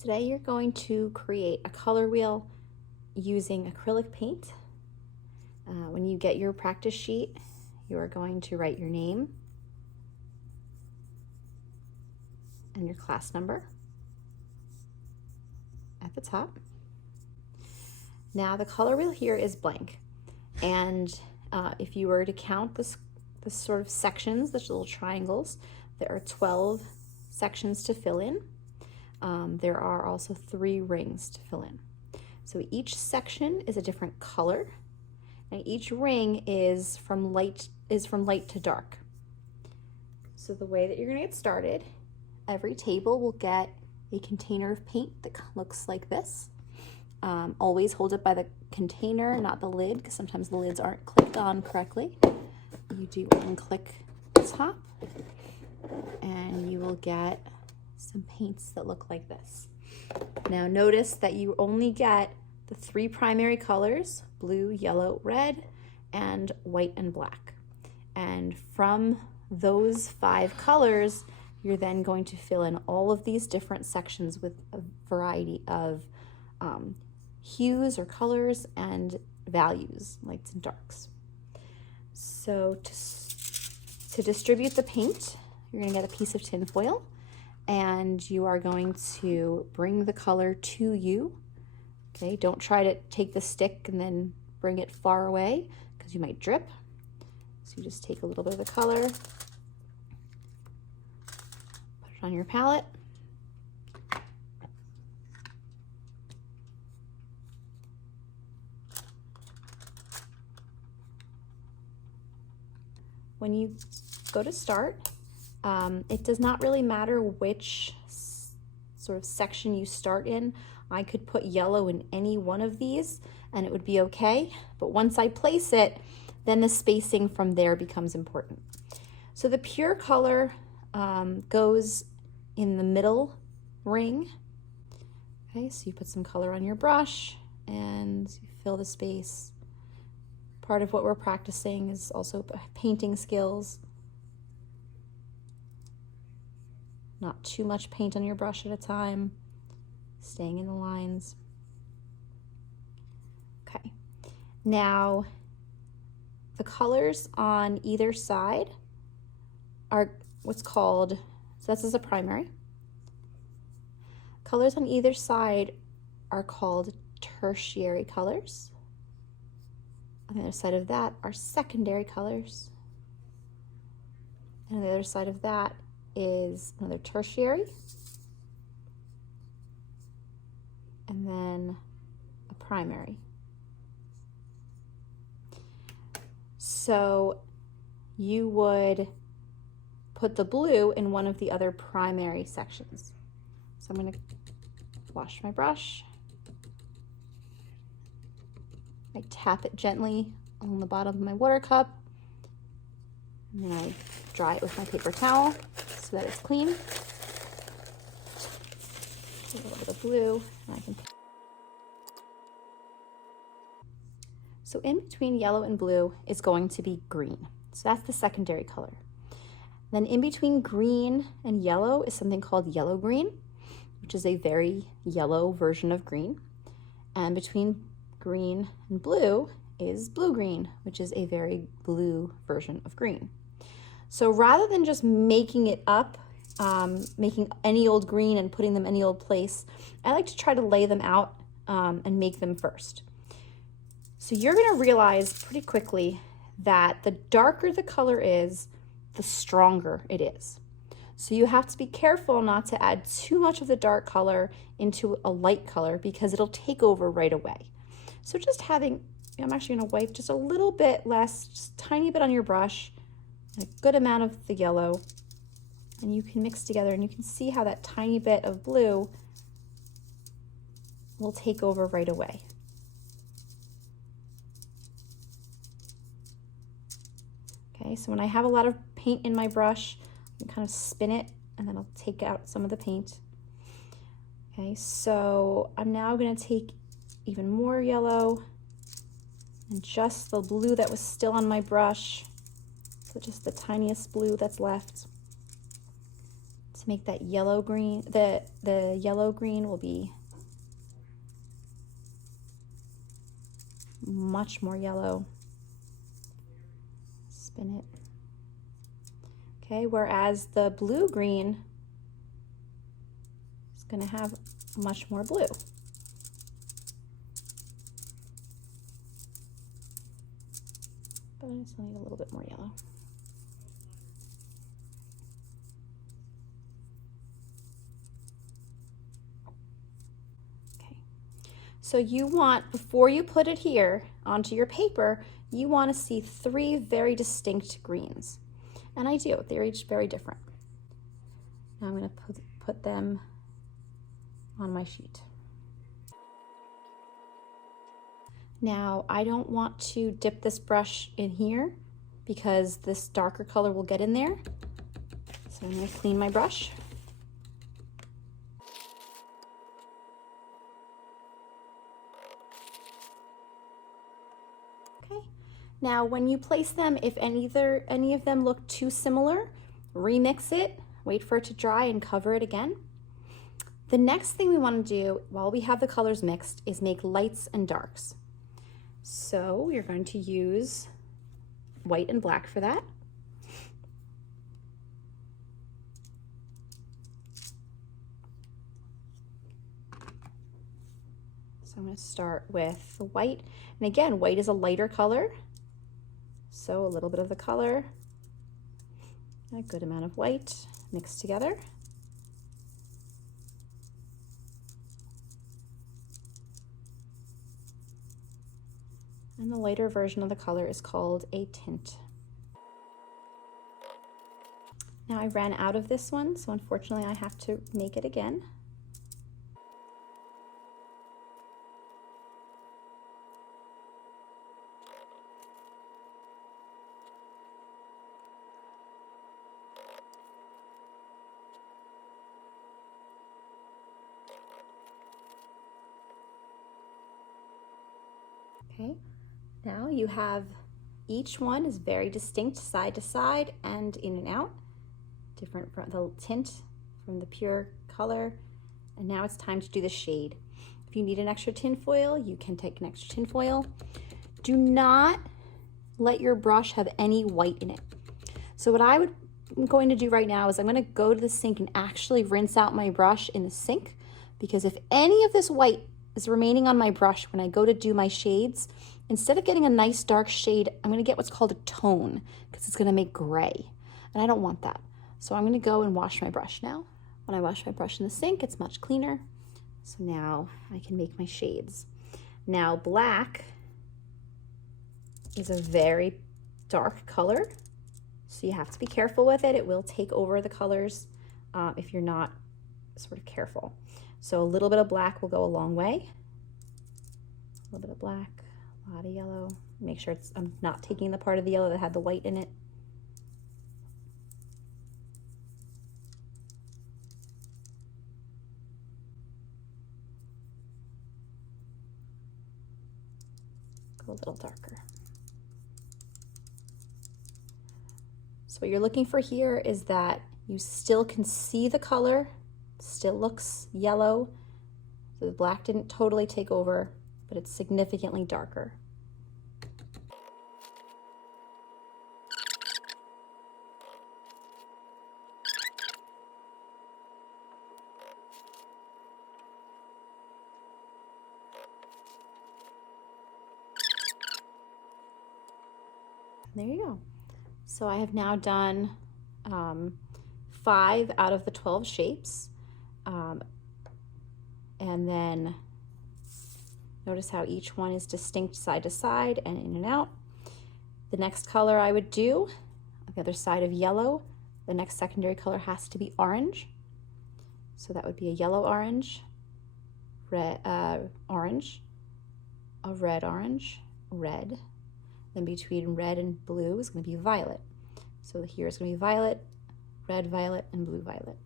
Today you're going to create a color wheel using acrylic paint. When you get your practice sheet, you are going to write your name and your class number at the top. Now the color wheel here is blank, and if you were to count the sort of sections, the little triangles, there are 12 sections to fill in. There are also 3 rings to fill in. So each section is a different color, and each ring is from light to dark. So the way that you're going to get started, every table will get a container of paint that looks like this. Always hold it by the container, not the lid, because sometimes the lids aren't clicked on correctly. You do unclick the top, and you will get some paints that look like this. Now notice that you only get the 3 primary colors: blue, yellow, red, and white and black. And from those 5 colors, you're then going to fill in all of these different sections with a variety of hues or colors and values, lights and darks. So to distribute the paint, you're going to get a piece of tin foil, and you are going to bring the color to you. Okay, don't try to take the stick and then bring it far away, because you might drip. So you just take a little bit of the color, put it on your palette, when you go to start, it does not really matter which sort of section you start in. I could put yellow in any one of these and it would be okay, but once I place it, then the spacing from there becomes important. So the pure color goes in the middle ring. Okay, so you put some color on your brush and you fill the space. Part of what we're practicing is also painting skills. Not too much paint on your brush at a time, staying in the lines. Okay, now the colors on either side are what's called, so this is a primary. Colors on either side are called tertiary colors. On the other side of that are secondary colors. And on the other side of that is another tertiary. And then a primary. So you would put the blue in one of the other primary sections. So I'm going to wash my brush. I tap it gently on the bottom of my water cup, and then I dry it with my paper towel so that it's clean. A little bit of blue, and I can. So in between yellow and blue is going to be green. So that's the secondary color. Then in between green and yellow is something called yellow-green, which is a very yellow version of green. And between green and blue is blue-green, which is a very blue version of green. So rather than just making it up, making any old green and putting them any old place, I like to try to lay them out and make them first. So you're going to realize pretty quickly that the darker the color is, the stronger it is. So you have to be careful not to add too much of the dark color into a light color, because it'll take over right away. So just having, I'm actually going to wipe just a little bit less, just a tiny bit on your brush, and a good amount of the yellow, and you can mix together, and you can see how that tiny bit of blue will take over right away. Okay, so when I have a lot of paint in my brush, I can kind of spin it, and then I'll take out some of the paint. Okay, so I'm now going to take even more yellow and just the blue that was still on my brush, so just the tiniest blue that's left, to make that yellow green, the yellow green will be much more yellow. Spin it. Okay, whereas the blue green is going to have much more blue. But I still need a little bit more yellow. Okay, so you want, before you put it here onto your paper, you want to see 3 very distinct greens. And I do, they're each very different. Now I'm going to put them on my sheet. Now I don't want to dip this brush in here because this darker color will get in there. So I'm going to clean my brush. Okay. Now when you place them, if any of them look too similar, remix it, wait for it to dry and cover it again. The next thing we want to do while we have the colors mixed is make lights and darks. So we're going to use white and black for that. So I'm going to start with the white. And again, white is a lighter color. So a little bit of the color, a good amount of white mixed together. And the lighter version of the color is called a tint. Now I ran out of this one, so unfortunately I have to make it again. Okay, now you have each one is very distinct side to side and in and out, different from the tint from the pure color. And now it's time to do the shade. If you need an extra tin foil, you can take an extra tin foil. Do not let your brush have any white in it. So what I'm going to do right now is I'm going to go to the sink and actually rinse out my brush in the sink, because if any of this white is remaining on my brush when I go to do my shades, instead of getting a nice dark shade, I'm going to get what's called a tone, because it's going to make gray, and I don't want that. So I'm going to go and wash my brush now. When I wash my brush in the sink, it's much cleaner. So now I can make my shades. Now black is a very dark color, so you have to be careful with it. It will take over the colors if you're not sort of careful. So a little bit of black will go a long way. A little bit of black, a lot of yellow. Make sure I'm not taking the part of the yellow that had the white in it. Go a little darker. So what you're looking for here is that you still can see the color, still looks yellow. So the black didn't totally take over, but it's significantly darker. There you go. So I have now done 5 out of the 12 shapes. And then notice how each one is distinct side to side and in and out. The next color I would do, on the other side of yellow, the next secondary color has to be orange. So that would be a yellow orange, red orange, a red orange, red. Then between red and blue is going to be violet. So here is going to be violet, red violet, and blue violet.